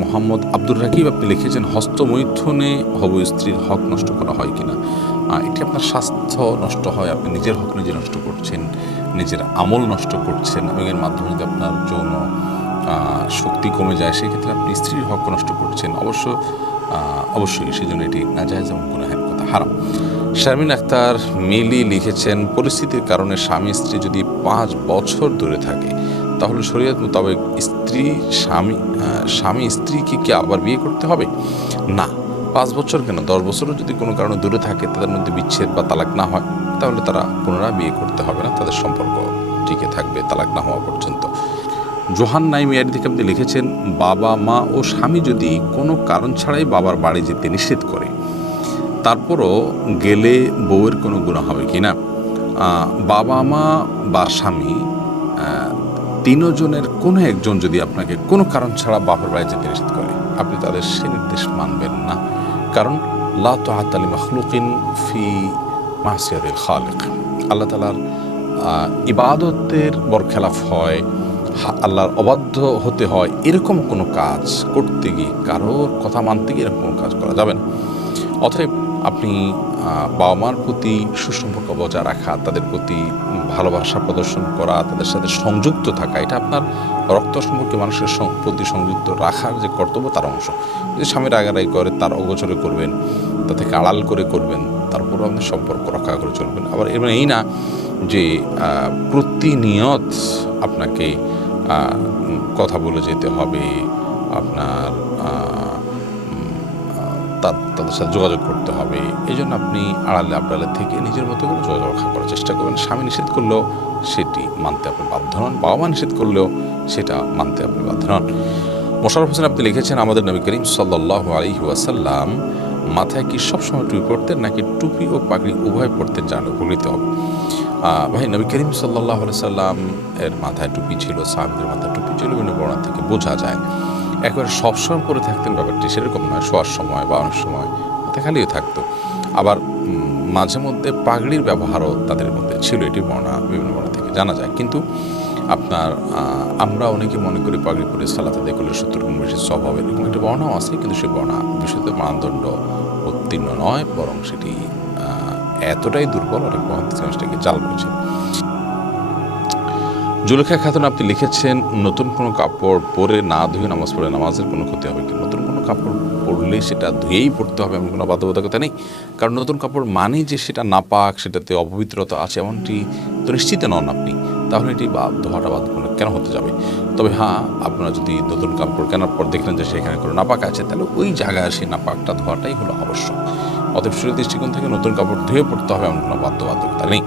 মোহাম্মদ আব্দুর রাকিব আপনি লিখেছেন, হস্তমৈথুনে হবু স্ত্রীর হক নষ্ট করা হয় কিনা? এটি আপনার স্বাস্থ্য নষ্ট হয়, আপনি নিজের হক নিজে নষ্ট করছেন, নিজের আমল নষ্ট করছেন, এবং এর মাধ্যমে যদি আপনার যৌন শক্তি কমে যায় সেক্ষেত্রে আপনি স্ত্রীর হক নষ্ট করছেন। অবশ্যই সেই জন্য এটি নাজায়েজ এবং গুনাহের কথা, হারাম। শারমিন আক্তার মিলি লিখেছেন, পরিস্থিতির কারণে স্বামী স্ত্রী যদি 5 বছর দূরে থাকে তাহলে শরীয়ত মোতাবেক স্বামী স্ত্রীকে কি আবার বিয়ে করতে হবে? না, 5 বছর কেন, 10 বছরও যদি কোনো কারণে দূরে থাকে, তাদের মধ্যে বিচ্ছেদ বা তালাক না হয়, তাহলে তারা পুনরায় বিয়ে করতে হবে না, তাদের সম্পর্ক টিকে থাকবে তালাক না হওয়া পর্যন্ত। জোহান নাইম ইয়ারি থেকে আপনি লিখেছেন, বাবা মা ও স্বামী যদি কোনো কারণ ছাড়াই বাবার বাড়ি যেতে নিষেধ করে, তারপরও গেলে বউয়ের কোনো গুনাহ হবে কি না? বাবা মা বা স্বামী তিনজনের কোনো একজন যদি আপনাকে কোনো কারণ ছাড়া বাবার বাড়ি যেতে নিষেধ করে, আপনি তাদের সে নির্দেশ মানবেন না, কারণ লা তাআতা লি মাখলুকিন ফি মাসিয়াতিল খালিক। আল্লাহ তাআলার ইবাদতের বরখেলাফ হয়, আল্লাহর অবাধ্য হতে হয়, এরকম কোনো কাজ করতে গিয়ে, কারোর কথা মানতে গিয়ে এরকম কোনো কাজ করা যাবে না। অতএব আপনি বাবা মার প্রতি সুসম্পর্ক বজায় রাখা, তাদের প্রতি ভালোবাসা প্রদর্শন করা, তাদের সাথে সংযুক্ত থাকা, এটা আপনার রক্ত সম্পর্কে মানুষের প্রতি সংযুক্ত রাখার যে কর্তব্য তার অংশ। যদি স্বামীর আগারাই করে, তার অগোচরে করবেন, তা থেকে আড়াল করে করবেন, তারপরেও আপনি সম্পর্ক রক্ষা করে চলবেন। আবার এর মানে এই না যে প্রতিনিয়ত আপনাকে কথা বলে যেতে হবে, আপনার তাদের সাথে যোগাযোগ করতে হবে। এই জন্য আপনি আড়ালে আবডালে থেকে নিজের মতো করে যোগাযোগ রক্ষা করার চেষ্টা করবেন। স্বামী নিষেধ করলেও সেটি মানতে আপনি বাধ্য নন, বাবা মা নিষেধ করলেও সেটা মানতে আপনি বাধ্য নন। মোশাররফ হোসেন আপনি লিখেছেন, আমাদের নবী করিম সাল্লাল্লাহু আলাইহি ওয়াসাল্লাম মাথায় কি সবসময় টুপি পরতেন, নাকি টুপি ও পাগড়ি উভয় পরতেন, জানলে উপকৃত হবে। ভাই, নবী করিম সাল্লাল্লাহু আলাইহি সাল্লাম এর মাথায় টুপি ছিল, সাহাবীদের মাথায় টুপি ছিল, বিভিন্ন বর্ণনা থেকে বোঝা যায়। একবারে সবসময় পরে থাকতেন ব্যাপারটি সেরকম নয়, শোয়ার সময় বা অনেক সময় মাথা খালিও থাকতো। আবার মাঝে মধ্যে পাগড়ির ব্যবহারও তাদের মধ্যে ছিল, এটি বিভিন্ন বর্ণনা থেকে জানা যায়। কিন্তু আপনার আমরা অনেকে মনে করি পাগড়ি পরে সালাত আদায় করলে 70 গুণ বেশি সওয়াব, এরকম একটা বর্ণনাও আছে, কিন্তু সেই বর্ণনা বিশুদ্ধ মানদণ্ড উত্তীর্ণ নয়, বরং সেটি এতটাই দুর্বল, অনেক মহাদিসটাকে জাল বলেছে। জুলেখা খাতুন আপনি লিখেছেন, নতুন কোনো কাপড় পরে না ধুয়ে নামাজ পড়ে নামাজের কোনো ক্ষতি হবে কি? নতুন কোনো কাপড় পরলে সেটা ধুয়েই পড়তে হবে এমন কোনো বাধ্যবাধকতা নেই, কারণ নতুন কাপড় মানেই যে সেটা নাপাক, সেটাতে অপবিত্রতা আছে এমনটি তো নিশ্চিত নন আপনি, তাহলে এটি ধোয়াটা বাধ্যতামূলক কেন হতে যাবে? তবে হ্যাঁ, আপনারা যদি নতুন কাপড় কেনার পর দেখলেন যে সেখানে কোনো নাপাক আছে, তাহলে ওই জায়গায় সেই নাপাকটা ধোয়াটাই হলো আবশ্যক। অতএব শরীরের দৃষ্টিকোণ থেকে নতুন কাপড় ধুয়ে পড়তে হবে এমন কোনো বাধ্যবাধকতা নেই।